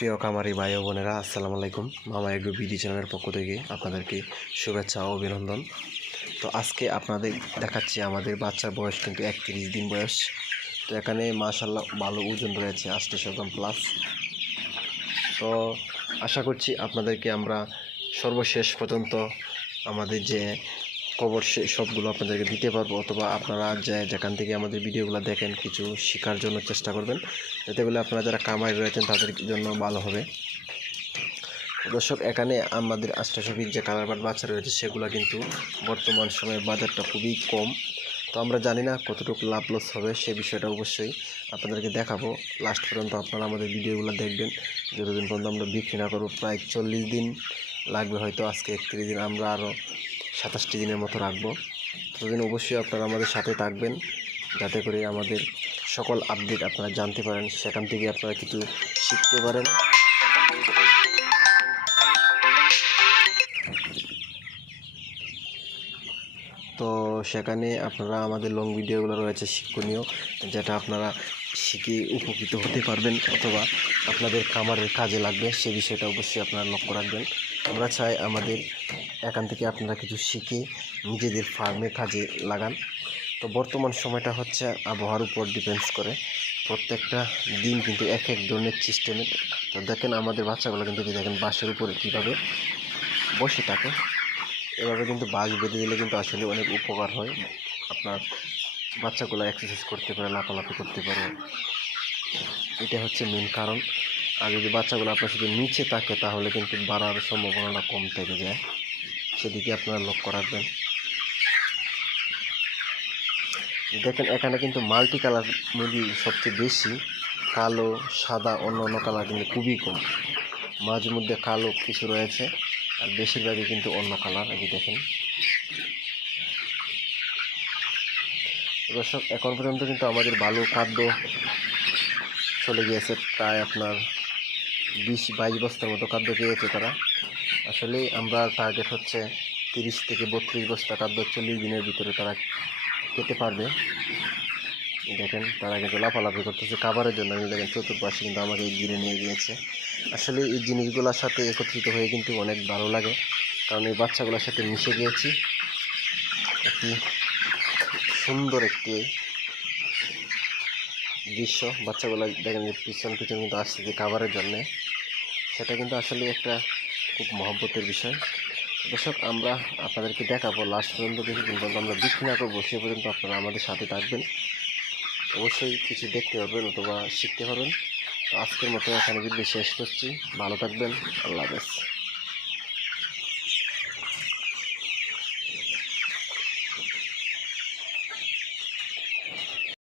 প্রিয় কামারি ভাই ও বোনেরা, আসসালামু আলাইকুম। মামা এগ্রো বিডি চ্যানেলের পক্ষ থেকে আপনাদেরকে শুভেচ্ছা ও অভিনন্দন। তো আজকে আপনাদের দেখাচ্ছি, আমাদের বাচ্চার বয়স কিন্তু একত্রিশ দিন বয়স। তো এখানে মাশাল্লাহ ভালো ওজন রয়েছে আটশো গ্রাম প্লাস তো আশা করছি আপনাদেরকে আমরা সর্বশেষ পর্যন্ত আমাদের যে খবর সে সবগুলো আপনাদেরকে দিতে পারব, অথবা আপনারা যে যেখান থেকে আমাদের ভিডিওগুলো দেখেন কিছু শেখার জন্য চেষ্টা করবেন। যাতে বলে আপনারা যারা কামাই রয়েছেন, তাদের জন্য ভালো হবে। দর্শক, এখানে আমাদের আষ্টাশবির যে কালারবাট বাচ্চা রয়েছে, সেগুলো কিন্তু বর্তমান সময়ে বাজারটা খুবই কম। তো আমরা জানি না কতটুকু লাভ লস হবে, সে বিষয়টা অবশ্যই আপনাদেরকে দেখাবো। লাস্ট পর্যন্ত আপনারা আমাদের ভিডিওগুলো দেখবেন। যতদিন পর্যন্ত আমরা বিক্রি না করব, প্রায় চল্লিশ দিন লাগবে হয়তো আজকে একত্রিশ দিন। আমরা আরও সাতাশটি দিনের মতো রাখব। ততদিন অবশ্যই আপনারা আমাদের সাথে থাকবেন, যাতে করে আমাদের সকল আপডেট আপনারা জানতে পারেন। সেখান থেকে আপনারা কিছু শিখতে পারেন। তো সেখানে আপনারা আমাদের লং ভিডিওগুলো রয়েছে শিক্ষণীয়, যেটা আপনারা শিখে উপকৃত হতে পারবেন অথবা আপনাদের খামারের কাজে লাগবে, সে বিষয়টা অবশ্যই আপনারা লক্ষ্য রাখবেন। আমরা চাই আমাদের এখান থেকে আপনারা কিছু শিখে নিজেদের ফার্মে কাজে লাগান। তো বর্তমান সময়টা হচ্ছে আবহাওয়ার উপর ডিপেন্ডস করে। প্রত্যেকটা দিন কিন্তু এক এক ধরনের সিস্টেমের তো দেখেন আমাদের বাচ্চাগুলো কিন্তু দেখেন বাসের উপরে কীভাবে বসে থাকে। এভাবে কিন্তু বাস বেঁধে দিলে কিন্তু আসলে অনেক উপকার হয়। আপনার বাচ্চাগুলো এক্সারসাইজ করতে পারে, লাফালাফি করতে পারে। এটা হচ্ছে মেন কারণ। আর যদি বাচ্চাগুলো আপনার শুধু নিচে থাকে তাহলে কিন্তু বাড়ার সম্ভাবনাটা কম থেকে যায়। সেদিকে আপনারা লক্ষ্য রাখবেন। দেখেন, এখানে কিন্তু মাল্টি কালার মুরগি সবচেয়ে বেশি। কালো, সাদা অন্য অন্য কালার কিন্তু খুবই কম। মাঝে মধ্যে কালো কিছু রয়েছে, আর বেশিরভাগই কিন্তু অন্য কালার যে দেখেন। দর্শক, এখন পর্যন্ত কিন্তু আমাদের ভালো খাদ্য চলে গিয়েছে। প্রায় আপনার বিশ বাইশ বস্তার মতো খাদ্য পেয়েছে তারা। আসলে আমরা টার্গেট হচ্ছে তিরিশ থেকে বত্রিশ বস্তা খাদ্য চল্লিশ দিনের ভিতরে তারা খেতে পারবে। দেখেন, তারা কিন্তু লাফালাফি করতেছে খাবারের জন্য। আমি দেখেন চতুর্পাশে কিন্তু আমাকে ঘিরে নিয়ে গিয়েছে। আসলে এই জিনিসগুলোর সাথে একত্রিত হয়ে কিন্তু অনেক ভালো লাগে। কারণ এই বাচ্চাগুলোর সাথে মিশে গিয়েছি। একটি সুন্দর একটি দৃশ্য। বাচ্চাগুলো দেখেন যে পিছন পিছন কিন্তু আসছে যে খাবারের জন্যে। সেটা কিন্তু আসলে একটা খুব মহব্বতের বিষয়। দর্শক, আমরা আপনাদেরকে দেখাবো লাস্ট পর্যন্ত কিছু পর্যন্ত আমরা বিক্রি না করব, সে পর্যন্ত আপনারা আমাদের সাথে থাকবেন। অবশ্যই কিছু দেখতে পারবেন অথবা শিখতে পারবেন। আজকের মতো এখানে যদি শেষ করছি। ভালো থাকবেন। আল্লাহ হাফেজ।